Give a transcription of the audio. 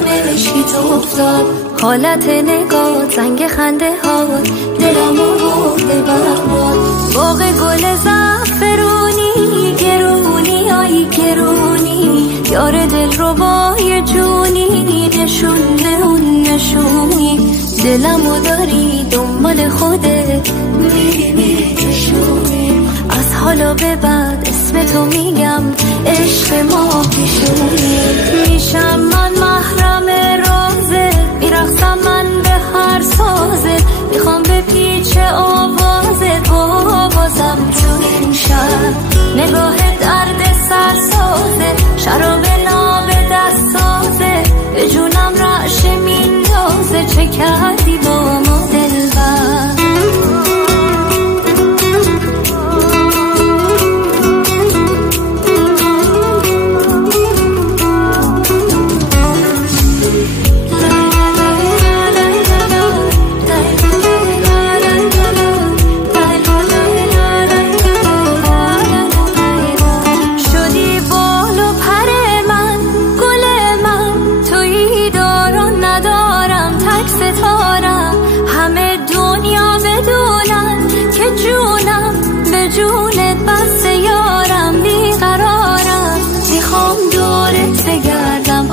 مشکی تو افتاد، حالت نگاه زنگ خنده ها دلم آورده برباد. باغ گل زعفرونی گرونی آی گرونی، یار دل رو بای جونی، نشونه اون نشونی، دلمو داری دنبال خودت میری کشونی. از حالا به بعد اسم تو میگم عشق ما پیشونی. میشم من محرم رازه، میرقصم من به هر سازه، میخوام به پیچ آوازت بازم تو این شب. نگاه درد سرسازه، شراب ناب دست سازه، به جونم رعشه میندازه، چه کردی با ما دلبر. بگردم